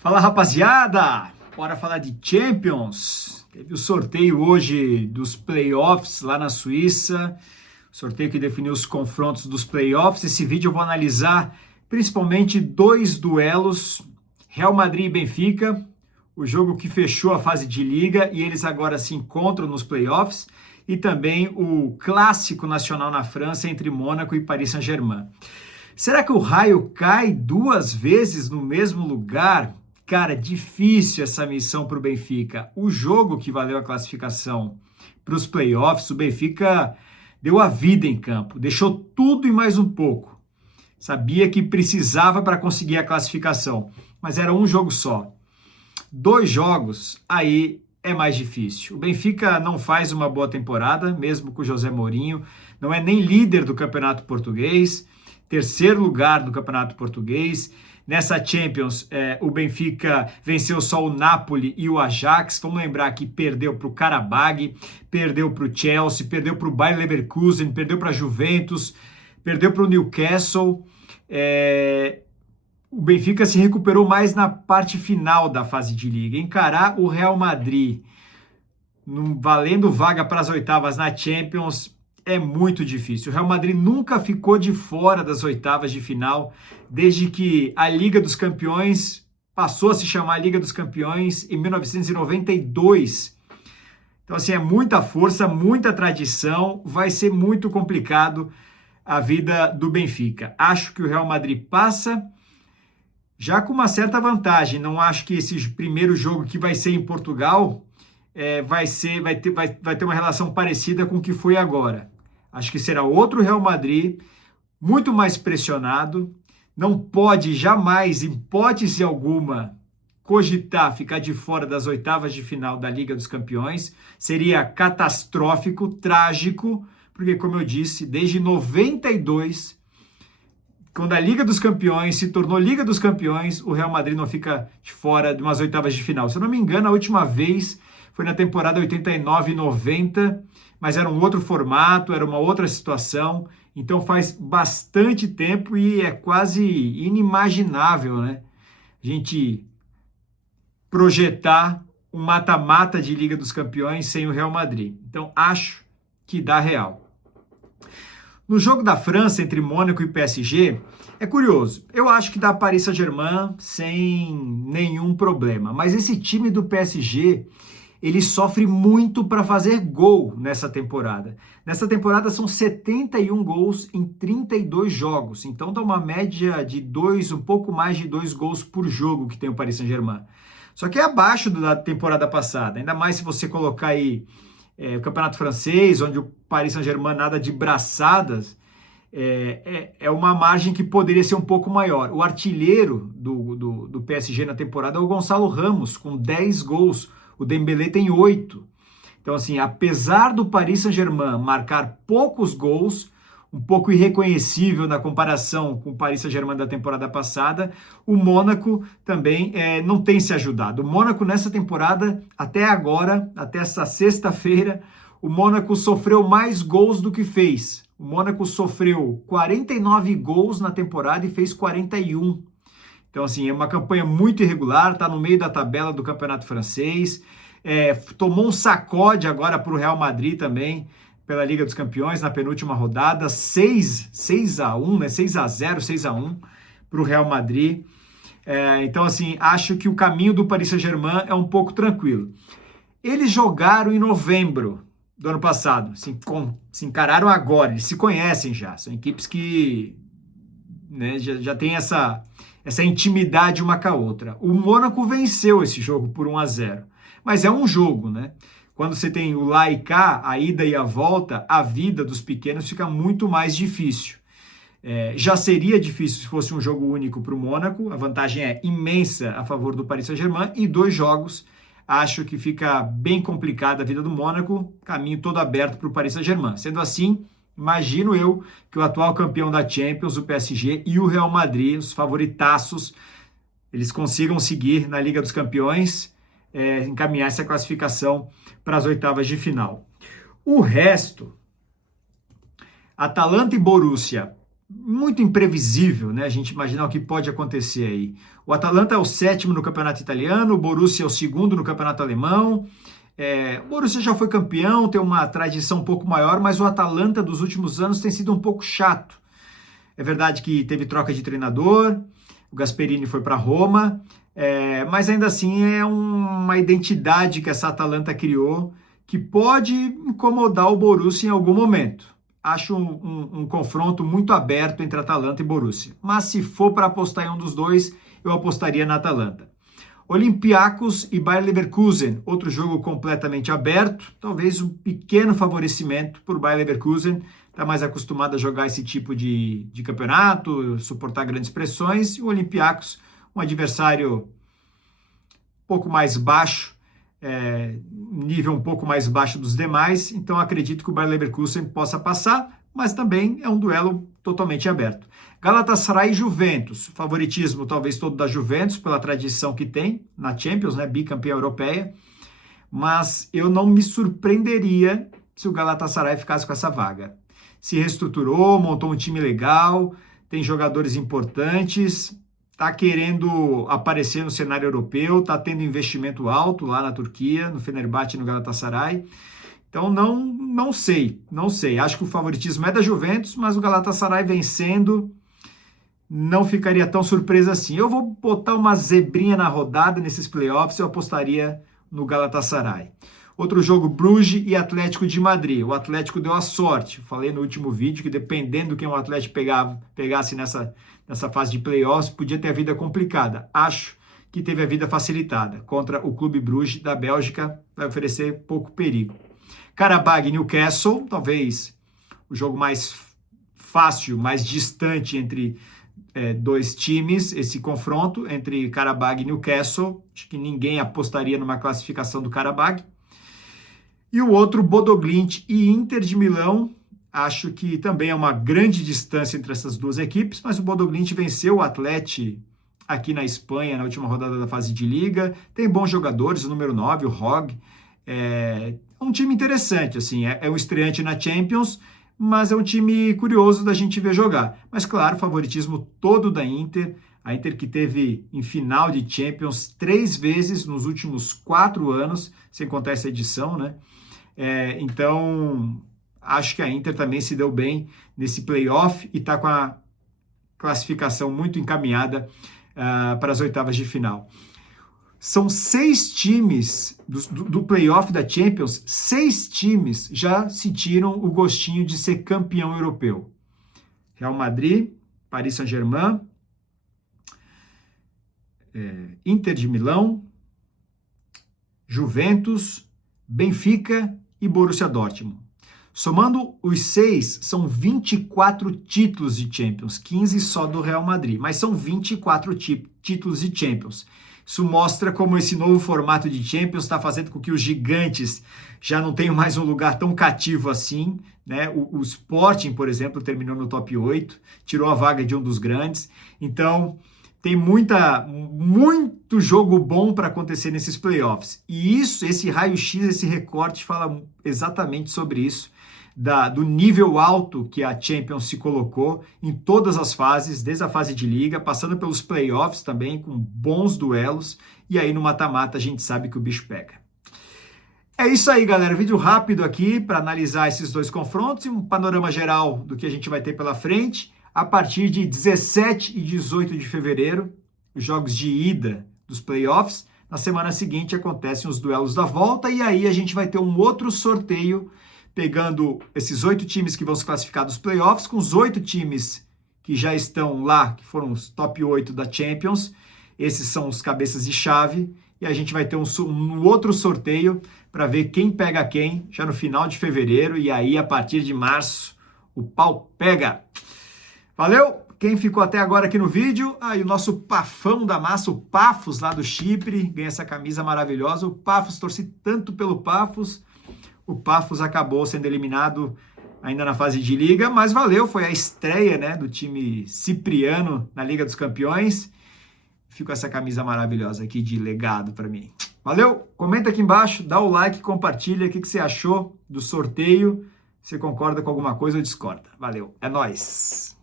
Fala, rapaziada! Bora falar de Champions. Teve o sorteio hoje dos playoffs lá na Suíça. Sorteio que definiu os confrontos dos playoffs. Esse vídeo eu vou analisar principalmente dois duelos: Real Madrid e Benfica, o jogo que fechou a fase de liga e eles agora se encontram nos playoffs, e também o clássico nacional na França entre Mônaco e Paris Saint-Germain. Será que o raio cai duas vezes no mesmo lugar? Cara, difícil essa missão para o Benfica. O jogo que valeu a classificação para os playoffs, o Benfica deu a vida em campo, deixou tudo e mais um pouco. Sabia que precisava para conseguir a classificação, mas era um jogo só. Dois jogos, aí é mais difícil. O Benfica não faz uma boa temporada, mesmo com o José Mourinho, não é nem líder do Campeonato Português, terceiro lugar do Campeonato Português. Nessa Champions, o Benfica venceu só o Napoli e o Ajax. Vamos lembrar que perdeu para o Karabag, perdeu para o Chelsea, perdeu para o Bayer Leverkusen, perdeu para a Juventus, perdeu para o Newcastle. O Benfica se recuperou mais na parte final da fase de liga. Encarar o Real Madrid valendo vaga para as oitavas na Champions é muito difícil. O Real Madrid nunca ficou de fora das oitavas de final, desde que a Liga dos Campeões passou a se chamar Liga dos Campeões em 1992. Então, assim, é muita força, muita tradição, vai ser muito complicado a vida do Benfica. Acho que o Real Madrid passa, já com uma certa vantagem. Não acho que esse primeiro jogo que vai ser em Portugal vai ter uma relação parecida com o que foi agora. Acho que será outro Real Madrid, muito mais pressionado, não pode jamais, em hipótese alguma, cogitar ficar de fora das oitavas de final da Liga dos Campeões. Seria catastrófico, trágico, porque, como eu disse, desde 92, quando a Liga dos Campeões se tornou Liga dos Campeões, o Real Madrid não fica de fora de umas oitavas de final. Se eu não me engano, a última vez foi na temporada 89 e 90, mas era um outro formato, era uma outra situação, então faz bastante tempo e é quase inimaginável, né? A gente projetar um mata-mata de Liga dos Campeões sem o Real Madrid. Então acho que dá real. No jogo da França entre Mônaco e PSG, é curioso. Eu acho que dá Paris Saint-Germain sem nenhum problema, mas esse time do PSG, ele sofre muito para fazer gol nessa temporada. Nessa temporada são 71 gols em 32 jogos. Então dá uma média de um pouco mais de 2 gols por jogo que tem o Paris Saint-Germain. Só que é abaixo da temporada passada. Ainda mais se você colocar aí o Campeonato Francês, onde o Paris Saint-Germain nada de braçadas, é uma margem que poderia ser um pouco maior. O artilheiro do PSG na temporada é o Gonçalo Ramos, com 10 gols. O Dembélé tem 8. Então, assim, apesar do Paris Saint-Germain marcar poucos gols, um pouco irreconhecível na comparação com o Paris Saint-Germain da temporada passada, o Mônaco também não tem se ajudado. O Mônaco nessa temporada, até agora, até essa sexta-feira, o Mônaco sofreu mais gols do que fez. O Mônaco sofreu 49 gols na temporada e fez 41. Então, assim, é uma campanha muito irregular, está no meio da tabela do Campeonato Francês, tomou um sacode agora para o Real Madrid também, pela Liga dos Campeões, na penúltima rodada, 6-1, né? 6-0, 6-1 para o Real Madrid. Então, assim, acho que o caminho do Paris Saint-Germain é um pouco tranquilo. Eles jogaram em novembro do ano passado, se encararam agora, eles se conhecem já, são equipes que, né, já tem essa intimidade uma com a outra. O Mônaco venceu esse jogo por 1-0, mas é um jogo, né? Quando você tem o lá e cá, a ida e a volta, a vida dos pequenos fica muito mais difícil. Já seria difícil se fosse um jogo único para o Mônaco, a vantagem é imensa a favor do Paris Saint-Germain, e 2 jogos, acho que fica bem complicada a vida do Mônaco, caminho todo aberto para o Paris Saint-Germain. Sendo assim, imagino eu que o atual campeão da Champions, o PSG, e o Real Madrid, os favoritaços, eles consigam seguir na Liga dos Campeões, encaminhar essa classificação para as oitavas de final. O resto, Atalanta e Borussia, muito imprevisível, né? A gente imaginar o que pode acontecer aí. O Atalanta é o 7º no campeonato italiano, o Borussia é o 2º no campeonato alemão. O Borussia já foi campeão, tem uma tradição um pouco maior, mas o Atalanta dos últimos anos tem sido um pouco chato. É verdade que teve troca de treinador, o Gasperini foi para Roma, mas ainda assim é uma identidade que essa Atalanta criou que pode incomodar o Borussia em algum momento. Acho um confronto muito aberto entre Atalanta e Borussia. Mas se for para apostar em um dos dois, eu apostaria na Atalanta. Olympiacos e Bayer Leverkusen, outro jogo completamente aberto, talvez um pequeno favorecimento por Bayer Leverkusen, está mais acostumado a jogar esse tipo de campeonato, suportar grandes pressões, e o Olympiacos, um adversário um pouco mais baixo, nível um pouco mais baixo dos demais, então acredito que o Bayer Leverkusen possa passar, mas também é um duelo totalmente aberto. Galatasaray e Juventus, favoritismo talvez todo da Juventus, pela tradição que tem na Champions, né, bicampeã europeia, mas eu não me surpreenderia se o Galatasaray ficasse com essa vaga. Se reestruturou, montou um time legal, tem jogadores importantes, está querendo aparecer no cenário europeu, está tendo investimento alto lá na Turquia, no Fenerbahçe e no Galatasaray. Então não sei. Acho que o favoritismo é da Juventus, mas o Galatasaray vencendo não ficaria tão surpresa assim. Eu vou botar uma zebrinha na rodada nesses playoffs, eu apostaria no Galatasaray. Outro jogo, Bruges e Atlético de Madrid. O Atlético deu a sorte. Eu falei no último vídeo que dependendo do que o Atlético pegasse nessa fase de playoffs, podia ter a vida complicada. Acho que teve a vida facilitada. Contra o Clube Bruges da Bélgica, vai oferecer pouco perigo. Karabag e Newcastle, talvez o jogo mais fácil, mais distante entre dois times, esse confronto entre Karabag e Newcastle. Acho que ninguém apostaria numa classificação do Karabag. E o outro, Bodo/Glimt e Inter de Milão. Acho que também é uma grande distância entre essas duas equipes, mas o Bodo/Glimt venceu o Athletic aqui na Espanha, na última rodada da fase de liga. Tem bons jogadores, o número 9, o Hogg. É um time interessante, assim, é um estreante na Champions, mas é um time curioso da gente ver jogar. Mas, claro, favoritismo todo da Inter. A Inter que teve em final de Champions 3 vezes nos últimos 4 anos, sem contar essa edição, né? Então, acho que a Inter também se deu bem nesse playoff e está com a classificação muito encaminhada para as oitavas de final. São 6 times do playoff da Champions, 6 times já sentiram o gostinho de ser campeão europeu. Real Madrid, Paris Saint-Germain, Inter de Milão, Juventus, Benfica e Borussia Dortmund. Somando os 6, são 24 títulos de Champions, 15 só do Real Madrid, mas são 24 títulos de Champions. Isso mostra como esse novo formato de Champions está fazendo com que os gigantes já não tenham mais um lugar tão cativo assim, né? O Sporting, por exemplo, terminou no top 8, tirou a vaga de um dos grandes. Então, tem muito jogo bom para acontecer nesses playoffs. E esse raio-x, esse recorte, fala exatamente sobre isso, do nível alto que a Champions se colocou em todas as fases, desde a fase de liga, passando pelos playoffs também, com bons duelos, e aí no mata-mata a gente sabe que o bicho pega. É isso aí, galera. Vídeo rápido aqui para analisar esses dois confrontos e um panorama geral do que a gente vai ter pela frente. A partir de 17 e 18 de fevereiro, os jogos de ida dos playoffs. Na semana seguinte acontecem os duelos da volta e aí a gente vai ter um outro sorteio pegando esses 8 times que vão se classificar dos playoffs com os 8 times que já estão lá, que foram os top 8 da Champions. Esses são os cabeças de chave e a gente vai ter um outro sorteio para ver quem pega quem já no final de fevereiro e aí a partir de março o pau pega. Valeu! Quem ficou até agora aqui no vídeo, aí o nosso Pafão da massa, o Pafos lá do Chipre, ganha essa camisa maravilhosa. O Pafos, torci tanto pelo Pafos, o Pafos acabou sendo eliminado ainda na fase de liga, mas valeu, foi a estreia, né, do time cipriano na Liga dos Campeões. Fico essa camisa maravilhosa aqui de legado para mim. Valeu! Comenta aqui embaixo, dá o like, compartilha o que você achou do sorteio. Você concorda com alguma coisa ou discorda? Valeu, é nóis!